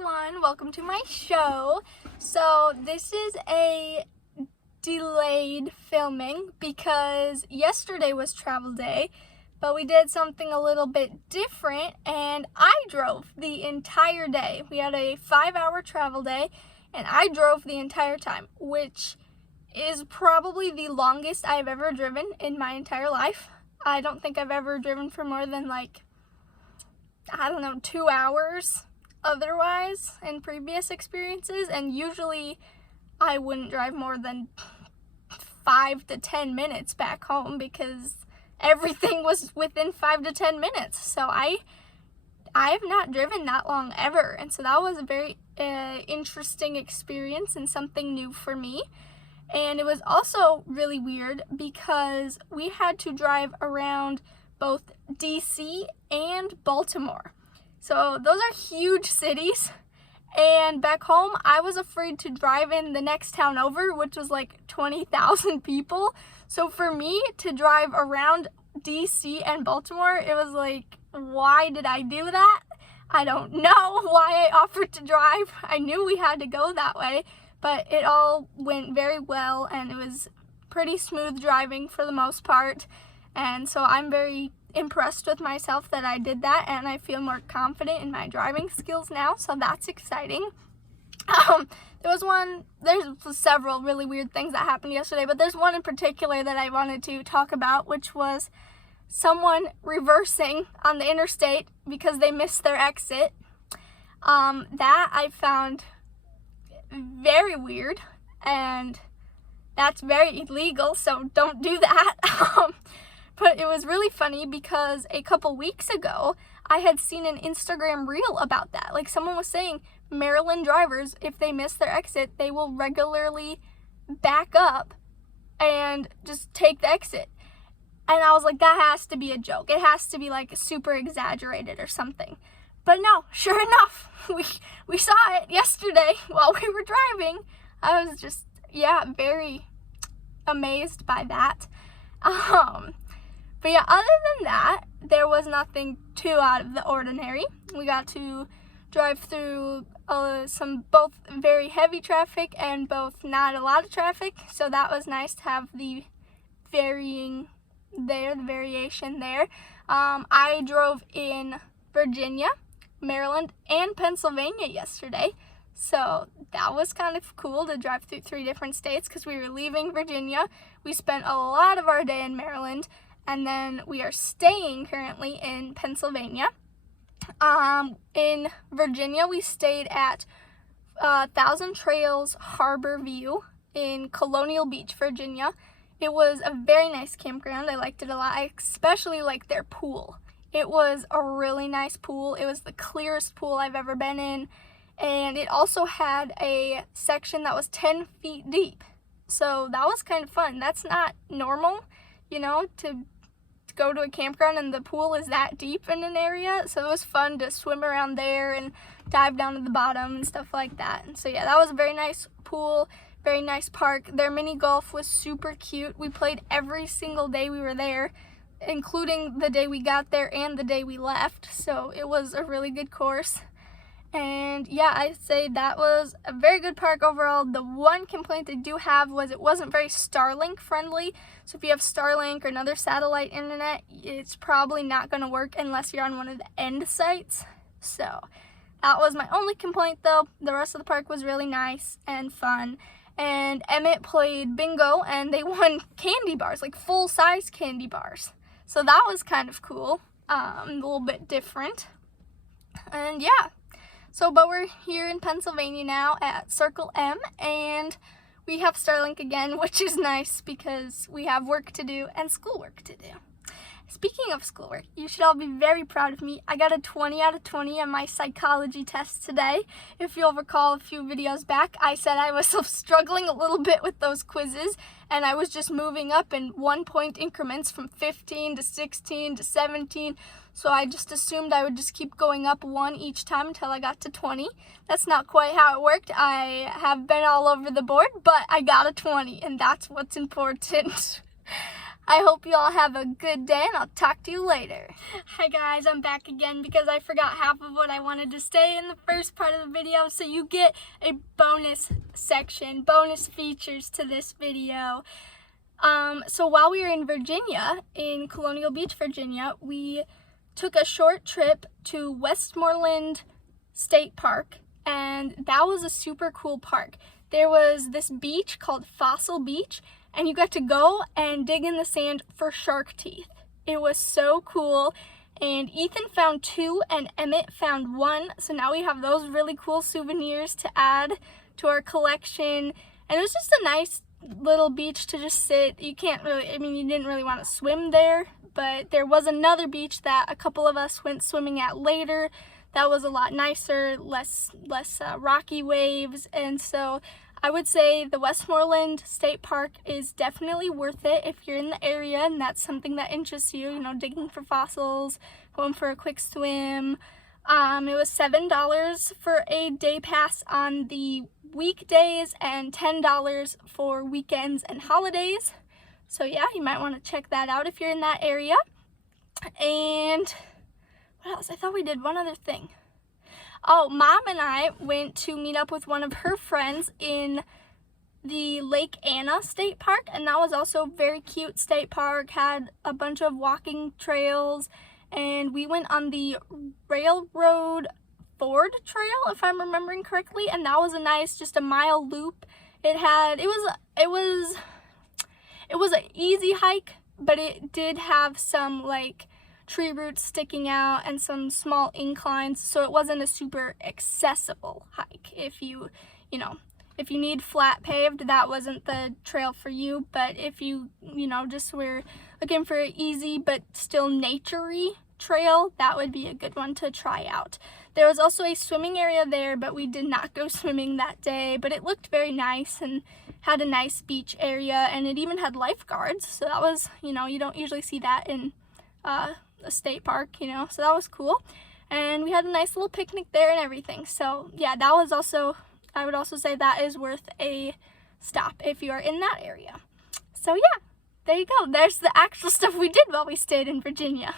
everyone, welcome to my show. So this is a delayed filming because yesterday was travel day, but we did something a little bit different and I drove the entire day. We had a 5-hour travel day and I drove the entire time, which is probably the longest I've ever driven in my entire life. I don't think I've ever driven for more than 2 hours otherwise in previous experiences, and usually I wouldn't drive more than 5 to 10 minutes back home because everything was within 5 to 10 minutes. So I have not driven that long ever, and so that was a very interesting experience and something new for me. And it was also really weird because we had to drive around both DC and Baltimore. So those are huge cities, and back home I was afraid to drive in the next town over, which was like 20,000 people. So for me to drive around DC and Baltimore, it was like, why did I do that? I don't know why I offered to drive. I knew we had to go that way, but it all went very well and it was pretty smooth driving for the most part. And so I'm very impressed with myself that I did that, and I feel more confident in my driving skills now, so that's exciting. There's several really weird things that happened yesterday, but there's one in particular that I wanted to talk about, which was someone reversing on the interstate because they missed their exit. That I found very weird, and that's very illegal, so don't do that. But it was really funny because a couple weeks ago, I had seen an Instagram reel about that. Like, someone was saying Maryland drivers, if they miss their exit, they will regularly back up and just take the exit. And I was like, that has to be a joke. It has to be like super exaggerated or something. But no, sure enough, we saw it yesterday while we were driving. I was just, very amazed by that. But yeah, other than that, there was nothing too out of the ordinary. We got to drive through some both very heavy traffic and both not a lot of traffic. So that was nice to have the variation there. I drove in Virginia, Maryland, and Pennsylvania yesterday. So that was kind of cool to drive through 3 different states because we were leaving Virginia. We spent a lot of our day in Maryland. And then we are staying currently in Pennsylvania. In Virginia, we stayed at Thousand Trails Harbor View in Colonial Beach, Virginia. It was a very nice campground. I liked it a lot. I especially liked their pool. It was a really nice pool. It was the clearest pool I've ever been in. And it also had a section that was 10 feet deep. So that was kind of fun. That's not normal, to go to a campground and the pool is that deep in an area. So it was fun to swim around there and dive down to the bottom and stuff like that. And so yeah, that was a very nice pool, very nice park. Their mini golf was super cute. We played every single day we were there, including the day we got there and the day we left. So it was a really good course. And yeah, I'd say that was a very good park overall. The one complaint I do have was it wasn't very Starlink friendly. So if you have Starlink or another satellite internet, it's probably not going to work unless you're on one of the end sites. So that was my only complaint though. The rest of the park was really nice and fun. And Emmett played bingo and they won candy bars, like full-size candy bars. So that was kind of cool, a little bit different. And yeah. But we're here in Pennsylvania now at Circle M, and we have Starlink again, which is nice because we have work to do and schoolwork to do. Speaking of schoolwork, you should all be very proud of me. I got a 20 out of 20 on my psychology test today. If you'll recall a few videos back, I said I was struggling a little bit with those quizzes, and I was just moving up in 1-point increments from 15 to 16 to 17. So I just assumed I would just keep going up 1 each time until I got to 20. That's not quite how it worked. I have been all over the board, but I got a 20, and that's what's important. I hope you all have a good day, and I'll talk to you later. Hi guys, I'm back again because I forgot half of what I wanted to say in the first part of the video, so you get a bonus section, bonus features to this video. So while we were in Virginia, in Colonial Beach, Virginia, we took a short trip to Westmoreland State Park, and that was a super cool park. There was this beach called Fossil Beach, and you got to go and dig in the sand for shark teeth. It was so cool, and Ethan found 2 and Emmett found 1, so now we have those really cool souvenirs to add to our collection. And it was just a nice little beach to just sit. You can't really, you didn't really want to swim there, but there was another beach that a couple of us went swimming at later that was a lot nicer, less rocky waves. And so I would say the Westmoreland State Park is definitely worth it if you're in the area and that's something that interests you, digging for fossils, going for a quick swim. It was $7 for a day pass on the weekdays and $10 for weekends and holidays. So yeah, you might want to check that out if you're in that area. And what else? I thought we did one other thing. Oh, Mom and I went to meet up with one of her friends in the Lake Anna State Park, and that was also a very cute state park, had a bunch of walking trails, and we went on the Railroad Ford Trail, if I'm remembering correctly, and that was a nice, just a mile loop. It was an easy hike, but it did have some tree roots sticking out and some small inclines, so it wasn't a super accessible hike. If you need flat paved, that wasn't the trail for you, but if you just were looking for an easy but still nature-y trail, that would be a good one to try out. There was also a swimming area there, but we did not go swimming that day, but it looked very nice and had a nice beach area, and it even had lifeguards, so that was, you don't usually see that in a state park, so that was cool. And we had a nice little picnic there and everything. So yeah, that was also, I would also say that is worth a stop if you are in that area. So yeah, there you go. There's the actual stuff we did while we stayed in Virginia.